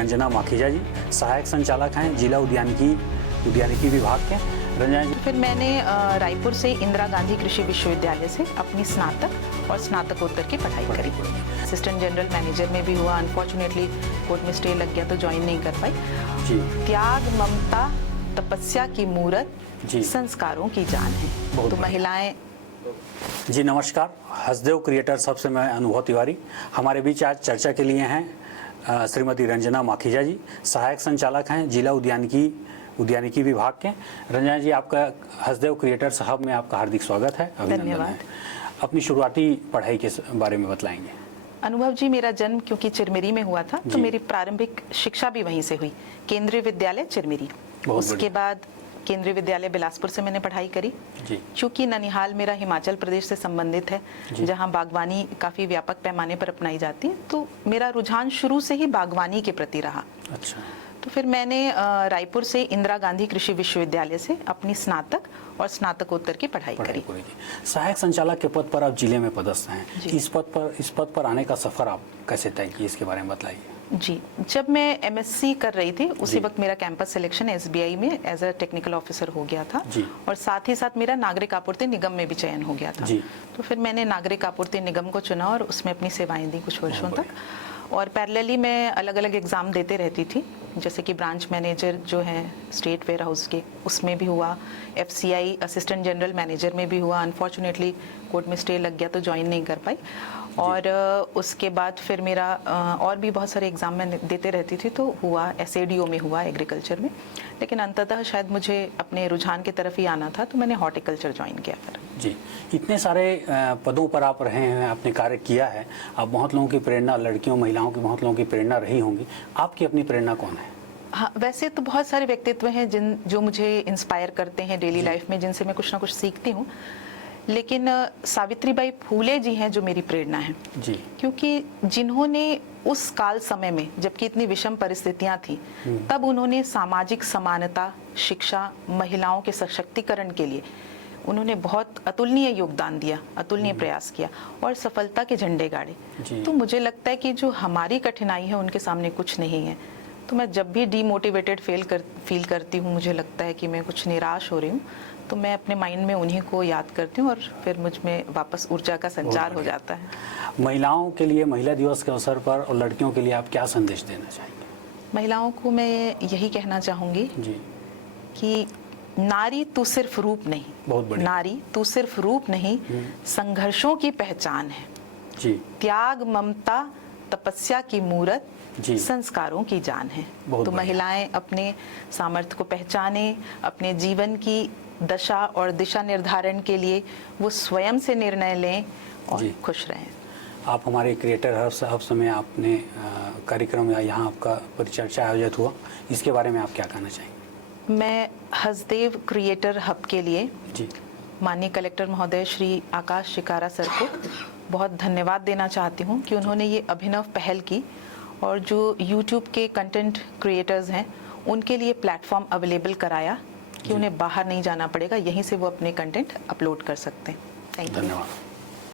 रंजना माखीजा जी, सहायक संचालक हैं जिला उद्यानिकी विभाग के। रंजना जी, फिर मैंने रायपुर से इंदिरा गांधी कृषि विश्वविद्यालय से अपनी स्नातक और स्नातकोत्तर की पढ़ाई करी। असिस्टेंट जनरल मैनेजर में भी हुआ, अनफॉर्चुनेटली कोर्ट में स्टे लग गया तो ज्वाइन नहीं कर पाई। जी, त्याग, ममता, तपस्या की मूरत, जी, संस्कारों की जान है। बहुत तो बढ़िया। महिलाएं। जी नमस्कार, हसदेव क्रिएटर्स हब से मैं अनुभव तिवारी। हमारे बीच आज चर्चा के लिए हैं श्रीमती रंजना माखीजा जी, सहायक संचालक हैं जिला उद्यानिकी विभाग के। रंजना जी, आपका हसदेव क्रिएटर्स हब में आपका हार्दिक स्वागत है, अभिनंदन है। धन्यवाद। अपनी शुरुआती पढ़ाई के बारे में बतलाएंगे। अनुभव जी, मेरा जन्म क्योंकि चिरमिरी में हुआ था तो जी। मेरी प्रारंभिक शिक्षा भी वहीं से हुई, केंद्रीय विद्यालय चिरमिरी। बहुत उसके बढ़िया। बाद केंद्रीय विद्यालय बिलासपुर से मैंने पढ़ाई करी। जी, चूँकि ननिहाल मेरा हिमाचल प्रदेश से संबंधित है, जी। जहाँ बागवानी काफ़ी व्यापक पैमाने पर अपनाई जाती है, तो मेरा रुझान शुरू से ही बागवानी के प्रति रहा। अच्छा। तो फिर मैंने रायपुर से इंदिरा गांधी कृषि विश्वविद्यालय से अपनी स्नातक और स्नातकोत्तर की पढ़ाई करी। पूरी की। सहायक संचालक के पद पर आप जिले में पदस्थ हैं। जी। इस पद पर आने का सफर आप कैसे तय किए, इसके बारे में बताइए। जी, जब मैं एमएससी कर रही थी उसी जी। वक्त मेरा कैंपस सिलेक्शन एसबीआई में एज अ टेक्निकल ऑफिसर हो गया था। जी। और साथ ही साथ मेरा नागरिक आपूर्ति निगम में भी चयन हो गया था। जी। तो फिर मैंने नागरिक आपूर्ति निगम को चुना और उसमें अपनी सेवाएं दी कुछ वर्षों बहुत तक। और पैरेलली मैं अलग अलग एग्ज़ाम देते रहती थी, जैसे कि ब्रांच मैनेजर जो है स्टेट वेयर हाउस के, उसमें भी हुआ। एफसीआई असिस्टेंट जनरल मैनेजर में भी हुआ, अनफॉर्चुनेटली कोर्ट में स्टे लग गया तो ज्वाइन नहीं कर पाई। और उसके बाद फिर मेरा और भी बहुत सारे एग्ज़ाम मैं देते रहती थी, तो हुआ एसएडीओ में हुआ एग्रीकल्चर में। लेकिन अंततः शायद मुझे अपने रुझान की तरफ ही आना था, तो मैंने हॉर्टिकल्चर ज्वाइन किया फिर। जी, इतने सारे पदों पर आप रहे हैं, आपने कार्य किया है। आप बहुत लोगों की प्रेरणा, लड़कियों महिलाओं की बहुत लोगों की प्रेरणा रही होंगी। आपकी अपनी प्रेरणा कौन है? हाँ, वैसे तो बहुत सारे व्यक्तित्व हैं जो मुझे इंस्पायर करते हैं डेली लाइफ में, जिनसे मैं कुछ ना कुछ सीखती हूँ। लेकिन सावित्रीबाई फूले जी हैं जो मेरी प्रेरणा है। जी। क्योंकि जिन्होंने उस काल समय में, जबकि इतनी विषम परिस्थितियां थी, तब उन्होंने सामाजिक समानता, शिक्षा, महिलाओं के सशक्तिकरण के लिए उन्होंने बहुत अतुलनीय योगदान दिया, अतुलनीय प्रयास किया और सफलता के झंडे गाड़े। जी। तो मुझे लगता है कि जो हमारी कठिनाई है उनके सामने कुछ नहीं है। तो मैं जब भी डीमोटिवेटेड फील करती हूँ, मुझे लगता है कि मैं कुछ निराश हो रही हूँ, तो मैं अपने माइंड में उन्हीं को याद करती हूँ और फिर मुझ में वापस ऊर्जा का संचार हो जाता है। महिलाओं के लिए, महिला दिवस के अवसर पर और लड़कियों के लिए आप क्या संदेश देना चाहेंगे? महिलाओं को मैं यही कहना चाहूँगी जी। कि नारी तू सिर्फ रूप नहीं, बहुत बढ़िया। नारी तू सिर्फ रूप नहीं, संघर्षों की पहचान है। जी। त्याग, ममता, तपस्या की मूरत, जी। संस्कारों की जान है। बहुत तो बढ़िया। महिलाएं अपने सामर्थ्य को पहचाने, अपने जीवन की दशा और दिशा निर्धारण के लिए वो स्वयं से निर्णय लें और जी। खुश रहें। आप हमारे क्रिएटर हब समय आपने कार्यक्रम या यहाँ आपका परिचर्चा आयोजित हुआ, इसके बारे में आप क्या कहना चाहेंगे? मैं हसदेव क्रिएटर हब के लिए जी। माननीय कलेक्टर महोदय श्री आकाश शिकारा सर को बहुत धन्यवाद देना चाहती हूँ कि उन्होंने ये अभिनव पहल की और जो यूट्यूब के कंटेंट क्रिएटर्स हैं उनके लिए प्लेटफॉर्म अवेलेबल कराया कि उन्हें बाहर नहीं जाना पड़ेगा, यहीं से वो अपने कंटेंट अपलोड कर सकते हैं। Thank you. धन्यवाद।